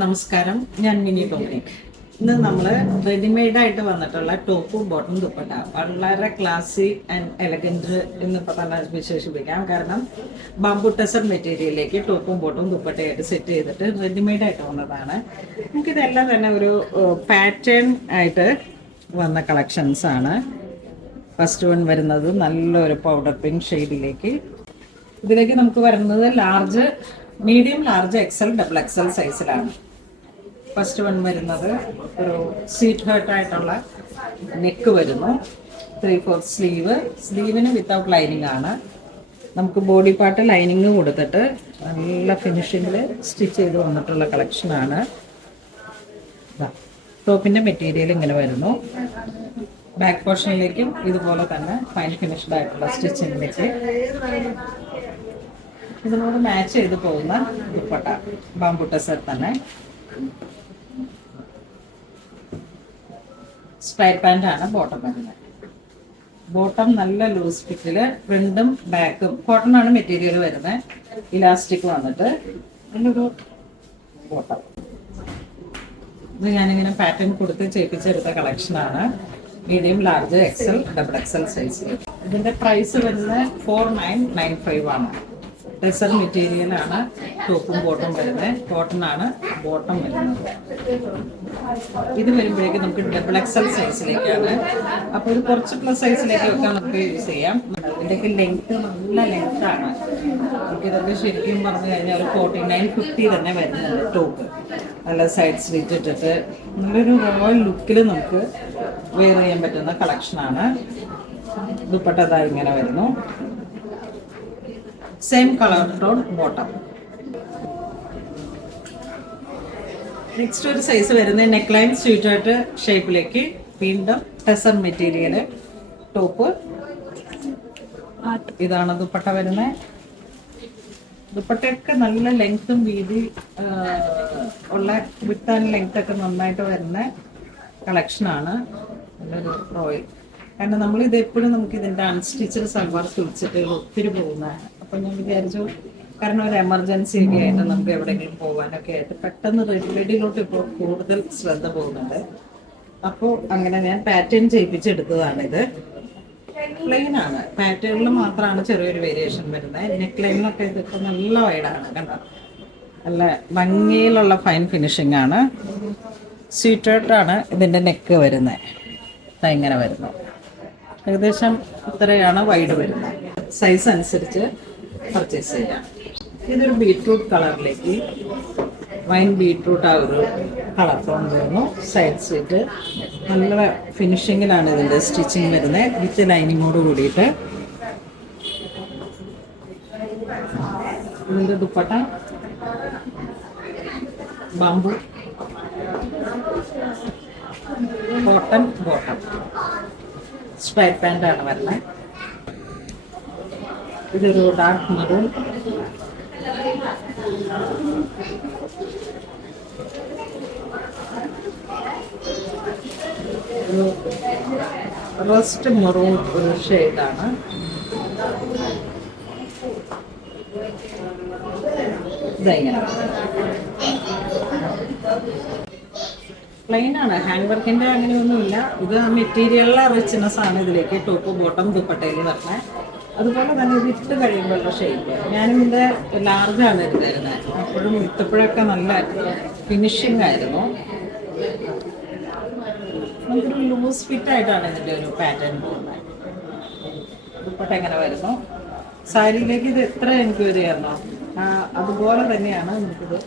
നമസ്കാരം, ഞാൻ mini Dominic. ഇന്ന് നമ്മൾ റെഡിമെയ്ഡായിട്ട് വന്നിട്ടുള്ള ടോപ്പും ബോട്ടും ദുപ്പട്ട വളരെ ക്ലാസി ആൻഡ് എലഗൻറ്റ് എന്നിപ്പോൾ തന്നെ വിശേഷിപ്പിക്കാം. കാരണം ബാംബു ടെസർ മെറ്റീരിയലിലേക്ക് ടോപ്പും ബോട്ടും ദുപ്പട്ടയായിട്ട് സെറ്റ് ചെയ്തിട്ട് റെഡിമെയ്ഡായിട്ട് വന്നതാണ്. നമുക്കിതെല്ലാം തന്നെ ഒരു പാറ്റേൺ ആയിട്ട് വന്ന കളക്ഷൻസ് ആണ്. ഫസ്റ്റ് വൺ വരുന്നത് നല്ലൊരു പൗഡർ പിങ്ക് ഷെയ്ഡിലേക്ക്. ഇതിലേക്ക് നമുക്ക് വരുന്നത് large, medium, large, XL, double XL സൈസിലാണ്. ഫസ്റ്റ് വൺ വരുന്നത് ഒരു സീറ്റ് ഹേർട്ട് ആയിട്ടുള്ള നെക്ക് വരുന്നു. 3/4 സ്ലീവ്. സ്ലീവിന് വിത്തൗട്ട് ലൈനിങ് ആണ്. നമുക്ക് ബോഡി പാർട്ട് ലൈനിങ് കൊടുത്തിട്ട് നല്ല ഫിനിഷിങ്ങിൽ സ്റ്റിച്ച് ചെയ്ത് വന്നിട്ടുള്ള കളക്ഷനാണ്. ടോപ്പിൻ്റെ മെറ്റീരിയൽ ഇങ്ങനെ വരുന്നു. ബാക്ക് പോർഷനിലേക്കും ഇതുപോലെ തന്നെ ഫൈൻ ഫിനിഷ്ഡ് ആയിട്ടുള്ള സ്റ്റിച്ചിങ്ങിലേക്ക് ഇതിനോട് മാച്ച് ചെയ്ത് പോകുന്ന ദുപ്പട്ട ബാംബു ടെസർ തന്നെ. സ്ട്രൈറ്റ് പാൻ്റ് ആണ് ബോട്ടം വരുന്നത്. ബോട്ടം നല്ല ലൂസ് ഫിറ്റിൽ ഫ്രണ്ടും ബാക്കും കോട്ടൺ ആണ് മെറ്റീരിയൽ വരുന്നത്. ഇലാസ്റ്റിക് വന്നിട്ട് നല്ലൊരു ബോട്ടം. ഇത് ഞാനിങ്ങനെ പാറ്റേൺ കൊടുത്ത് ചെയ്യിപ്പിച്ചെടുത്ത കളക്ഷനാണ്. Medium, large, XL, double XL സൈസിൽ. ഇതിൻ്റെ പ്രൈസ് വരുന്നത് 4995 ആണ്. ടെസർ മെറ്റീരിയലാണ് ടോപ്പും ബോട്ടും വരുന്നത്. കോട്ടൺ ആണ് ബോട്ടം വരുന്നത്. ഇത് വരുമ്പോഴേക്കും നമുക്ക് ഡബിൾ എക്സൽ സൈസിലേക്കാണ്. അപ്പോൾ ഇത് കുറച്ച് പ്ലസ് സൈസിലേക്കൊക്കെ നമുക്ക് യൂസ് ചെയ്യാം. ഇതിൻ്റെയൊക്കെ ലെങ്ത്ത് നല്ല ലെങ്ത്താണ്. നമുക്കിതൊക്കെ ശരിക്കും പറഞ്ഞു കഴിഞ്ഞാൽ ഒരു 4950 തന്നെ വരുന്നുണ്ട് ടോപ്പ്. നല്ല സൈഡ് സ്ലിറ്റ് ഇട്ടിട്ട് നല്ലൊരു റോയൽ ലുക്കിൽ നമുക്ക് വെയർ ചെയ്യാൻ പറ്റുന്ന കളക്ഷനാണ്. ദുപ്പട്ട ദാ ഇങ്ങനെ വരുന്നു. Same colour tone bottom. Next ഒരു സൈസ് വരുന്നത് നെക്ക് ലൈൻ സ്വീറ്റായിട്ട് ഷേപ്പിലേക്ക് വീണ്ടും ടെസർ മെറ്റീരിയൽ ടോപ്പ്. ഇതാണ് ദുപ്പട്ട വരുന്നത്. ദുപ്പട്ടയൊക്കെ നല്ല ലെങ്ത്തും വീതി ഉള്ള വിത്ത് ആൻഡ് ലെങ്ത് ഒക്കെ നന്നായിട്ട് വരുന്ന കളക്ഷനാണ്. നല്ലൊരു റോയൽ. കാരണം നമ്മളിത് എപ്പോഴും നമുക്ക് ഇതിൻ്റെ അൺസ്റ്റിച്ചഡ് സൽവാർ സ്റ്റിച്ചിട്ട് ഒത്തിരി പോകുന്നതാണ്. അപ്പം ഞാൻ വിചാരിച്ചു, കാരണം ഒരു എമർജൻസി ഒക്കെ ആയിട്ട് നമുക്ക് എവിടെയെങ്കിലും പോകാനൊക്കെ ആയിട്ട് പെട്ടെന്ന് റെഡിയിലോട്ട് ഇപ്പോൾ കൂടുതൽ ശ്രദ്ധ പോകുന്നുണ്ട്. അപ്പോൾ അങ്ങനെ ഞാൻ പാറ്റേൺ ചെയ്യിപ്പിച്ചെടുത്തതാണിത്. പ്ലെയിൻ ആണ്, പാറ്റേണിൽ മാത്രമാണ് ചെറിയൊരു വേരിയേഷൻ വരുന്നത്. നെക്ക് ലൈനിലൊക്കെ ഇതിപ്പോൾ നല്ല വൈഡാണ് കണ്ടോ. നല്ല ഭംഗിയിലുള്ള ഫൈൻ ഫിനിഷിംഗ് ആണ്. സ്വീറ്റേർട്ടാണ് ഇതിൻ്റെ നെക്ക് വരുന്നത്. ഇങ്ങനെ വരുന്നു. ഏകദേശം ഇത്രയാണ് വൈഡ് വരുന്നത്. സൈസ് അനുസരിച്ച് പർച്ചേസ് ചെയ്യാം. ഇതൊരു ബീട്രൂട്ട് കളറിലേക്ക് വൈൻ ബീട്രൂട്ട് ആ ഒരു കളർ ടോൺ വരുന്നു. സൈഡ് സ്ലിറ്റ് നല്ല ഫിനിഷിങ്ങിലാണ് ഇതിൻ്റെ സ്റ്റിച്ചിങ് വരുന്നത്. വിത്ത് ലൈനിങ്ങോട് കൂടിയിട്ട്. ഇതിൻ്റെ dupatta bamboo cotton bottom. Straight pant ആണ് വരുന്നത്. ഇതൊരു ഡാർക്ക് മെറൂൺ. ഒരു റസ്റ്റ് മെറൂൺ ഒരു ഷെയ്ഡാണ്. ഇതെങ്ങനെ പ്ലെയിൻ ആണ്, ഹാൻഡ് വർക്കിൻ്റെ അങ്ങനെയൊന്നുമില്ല. ഇത് ആ മെറ്റീരിയലിലെ റിച്ച്നെസ് ആണ് ഇതിലേക്ക് ടോപ്പ് ബോട്ടം ദുപ്പട്ടയിൽ വരുന്നത്. അതുപോലെ തന്നെ ഇത് ഇട്ട് കഴിയുമ്പോഴുള്ള ഷേപ്പ്. ഞാനിതിൻ്റെ ലാർജാണ് എടുത്തിരുന്നത്. അപ്പോഴും ഇട്ടപ്പോഴൊക്കെ നല്ല ഫിനിഷിംഗ് ആയിരുന്നു. നമുക്കൊരു ലൂസ് ഫിറ്റ് ആയിട്ടാണ് ഇതിൻ്റെ ഒരു പാറ്റേൺ പോകുന്നത്. ദുപ്പട്ട എങ്ങനെ വരുന്നു. സാരിയിലേക്ക് ഇത് എത്ര എനിക്ക് വരികയായിരുന്നോ അതുപോലെ തന്നെയാണ് നമുക്കിത്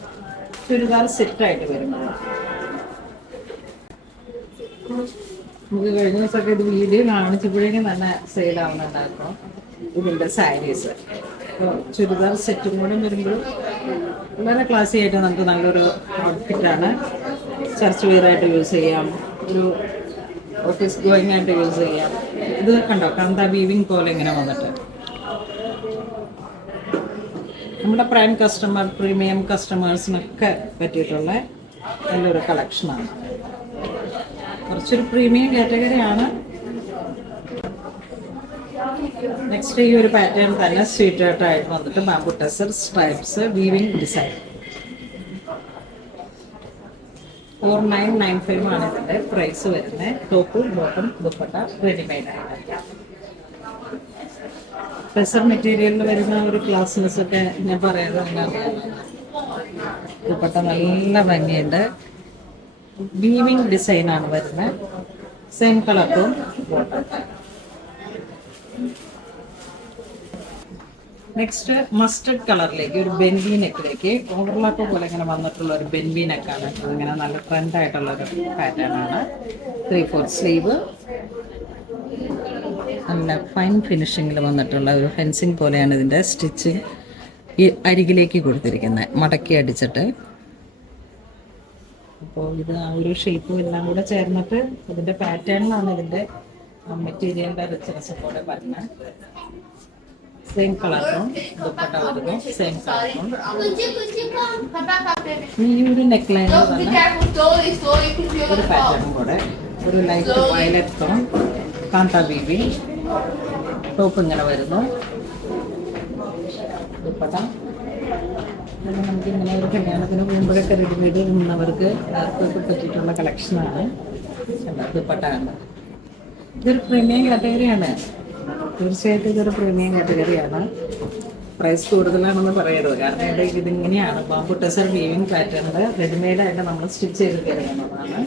ചുരിദാർ സെറ്റായിട്ട് വരുന്നത്. നമുക്ക് കഴിഞ്ഞ ദിവസമൊക്കെ ഇത് വീഡിയോ കാണിച്ചപ്പോഴേക്കും തന്നെ സെയിലാവുന്നുണ്ടായിരുന്നു ഇതിൻ്റെ സാരീസ്. അപ്പോൾ ചുരിദാർ സെറ്റും കൂടെ വരുമ്പോഴും വളരെ ക്ലാസി ആയിട്ട് നമുക്ക് നല്ലൊരു ഔട്ട്ഫിറ്റാണ്. ചർച്ച് വെയറായിട്ട് യൂസ് ചെയ്യാം, ഒരു ഓഫീസ് ഗോയിങ് ആയിട്ട് യൂസ് ചെയ്യാം. ഇത് കണ്ടോ, കാന്ത വീവിങ് പോലെ ഇങ്ങനെ വന്നിട്ട് നമ്മുടെ പ്രൈം കസ്റ്റമർ, പ്രീമിയം കസ്റ്റമേഴ്സിനൊക്കെ പറ്റിയിട്ടുള്ള നല്ലൊരു കളക്ഷനാണ്. കുറച്ചൊരു പ്രീമിയം കാറ്റഗറിയാണ്. നെക്സ്റ്റ് ഈ ഒരു പാറ്റേൺ തന്നെ സ്വീറ്റ് ആയിട്ട് വന്നിട്ട് bamboo tussar stripes weaving design. 4995 ആണ് ഇതിന്റെ പ്രൈസ് വരുന്നത്. ടോപ്പ് ബോട്ടം ദുപ്പട്ട റെഡിമെയ്ഡ് ആണ്. ടെസർ മെറ്റീരിയലിൽ വരുന്ന ഒരു ക്ലാസ്നെസ് ഒക്കെ ഞാൻ പറയാതെ ദുപ്പട്ട നല്ല ഭംഗിയുണ്ട്. വീവിങ് ഡിസൈൻ ആണ് വരുന്നത്. സെയിം കളറും ബോട്ടം. നെക്സ്റ്റ് മസ്റ്റർഡ് കളറിലേക്ക് ഒരു ബെൻവി നെക്കിലേക്ക് ഓവർലാപ്പ് പോലെ ഇങ്ങനെ വന്നിട്ടുള്ള ഒരു ബെൻവി നെക്കാണ്. ഇങ്ങനെ നല്ല ട്രെൻഡ് ആയിട്ടുള്ള ഒരു പാറ്റേൺ ആണ്. 3/4 സ്ലീവ്, നല്ല ഫൈൻ ഫിനിഷിങ്ങിൽ വന്നിട്ടുള്ള ഒരു ഫെൻസിങ് പോലെയാണ് ഇതിൻ്റെ സ്റ്റിച്ചിങ് ഈ അരികിലേക്ക് കൊടുത്തിരിക്കുന്നത്, മടക്കി അടിച്ചിട്ട്. അപ്പോൾ ഇത് ആ ഒരു ഷേപ്പും എല്ലാം കൂടെ ചേർന്നിട്ട് ഇതിൻ്റെ പാറ്റേണിലാണ് ഇതിൻ്റെ മെറ്റീരിയലിൻ്റെ റിച്ച്നെസ് പോലെ പറഞ്ഞത്. സെയിം കളറും ദുപ്പട്ട വരുന്നു. സെയിം കളറും ഈ ഒരു നെക്ക് ലൈനിൽ ഒരു പാറ്റേണും കൂടെ, ഒരു ലൈറ്റ് വയലറ്റ് ടോൺ കാന്ത ബീബി. ടോപ്പ് ഇങ്ങനെ വരുന്നു. ദുപ്പട്ട നമുക്ക് ഇങ്ങനെ ഒരു കല്യാണത്തിന് പോകുമ്പോഴൊക്കെ റെഡിമെയ്ഡ് നിന്നവർക്ക് ആർക്കൊക്കെ പറ്റിയിട്ടുള്ള കളക്ഷനാണ്. ദുപ്പട്ട ആണ്. ഇതൊരു പ്രീമിയം കാറ്റഗറിയാണ്. തീർച്ചയായിട്ടും ഇതൊരു പ്രീമിയം കാറ്റഗറിയാണ്. പ്രൈസ് കൂടുതലാണെന്ന് പറയരുത്, കാരണം ഇതിങ്ങനെയാണ് ബാംബു ടെസർ വീവിങ് പാറ്റേണിൽ റെഡിമെയ്ഡായിട്ട് നമ്മൾ സ്റ്റിച്ച് ചെയ്ത് തരുന്നതാണ്.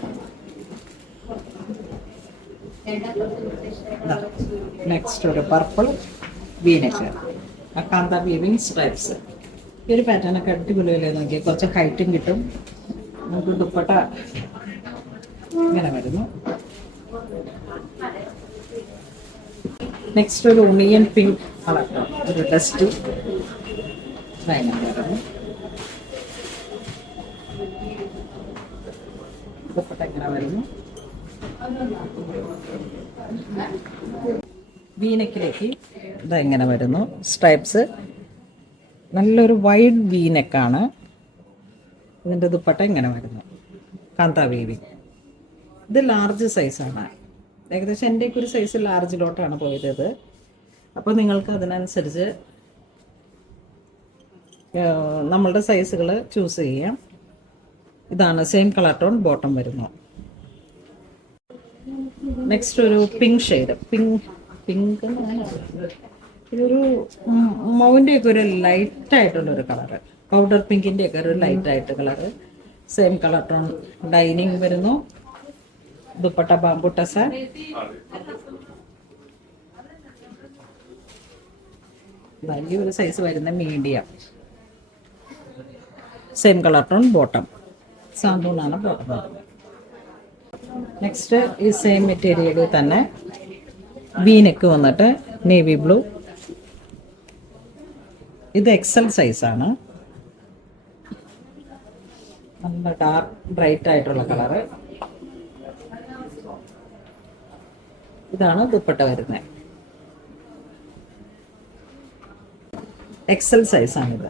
നെക്സ്റ്റ് ഒരു പർപ്പിൾ വീനക്ക് അക്കാന്ത വീവിങ് സ്ട്രൈപ്സ്. ഈ ഒരു പാറ്റേണൊക്കെ അടിപൊളിയല്ലേ നോക്കി. കുറച്ച് ഹൈറ്റും കിട്ടും. നമുക്ക് ദുപ്പട്ട ഇങ്ങനെ വരുന്നു. നെക്സ്റ്റ് ഒരു ഒണിയൻ പിങ്ക് കളർ, ഒരു ഡസ്റ്റ് വരുന്നു. ദുപ്പട്ട ഇങ്ങനെ വരുന്നു. വീനെക്കിലേക്ക് ഇതെങ്ങനെ വരുന്നു. സ്ട്രൈപ്സ്, നല്ലൊരു വൈഡ് വീനെക്കാണ്. ഇതിൻ്റെ ദുപ്പട്ട ഇങ്ങനെ വരുന്നു. കാന്ത വീവിങ്. ഇത് ലാർജ് സൈസാണ്. ഏകദേശം എൻ്റെയൊക്കെ ഒരു സൈസ് ലാർജിലോട്ടാണ് പോയത്. അപ്പോൾ നിങ്ങൾക്ക് അതിനനുസരിച്ച് നമ്മളുടെ സൈസുകൾ ചൂസ് ചെയ്യാം. ഇതാണ് സെയിം കളർ ടോൺ ബോട്ടം വരുന്നു. നെക്സ്റ്റ് ഒരു പിങ്ക് ഷെയ്ഡ്, പിങ്ക് ഇതൊരു മൗൻ്റെയൊക്കെ ഒരു ലൈറ്റായിട്ടുള്ളൊരു കളറ്, പൗഡർ പിങ്കിൻ്റെയൊക്കെ ഒരു ലൈറ്റായിട്ട് colour. Same colour tone lining വരുന്നു. ദുപ്പട്ട ബാംബു ടെസർ. വലിയൊരു സൈസ് വരുന്ന medium. Same colour tone bottom. സാന്തൂണാണ് ബോട്ടം. നെക്സ്റ്റ് ഈ സെയിം മെറ്റീരിയലിൽ തന്നെ വീനെക്ക് വന്നിട്ട് നേവി ബ്ലൂ. ഇത് എക്സൽ സൈസാണ്. നല്ല ഡാർക്ക് ബ്രൈറ്റ് ആയിട്ടുള്ള കളറ്. ഇതാണ് ദുപ്പട്ട വരുന്നത്. എക്സൽ സൈസാണിത്.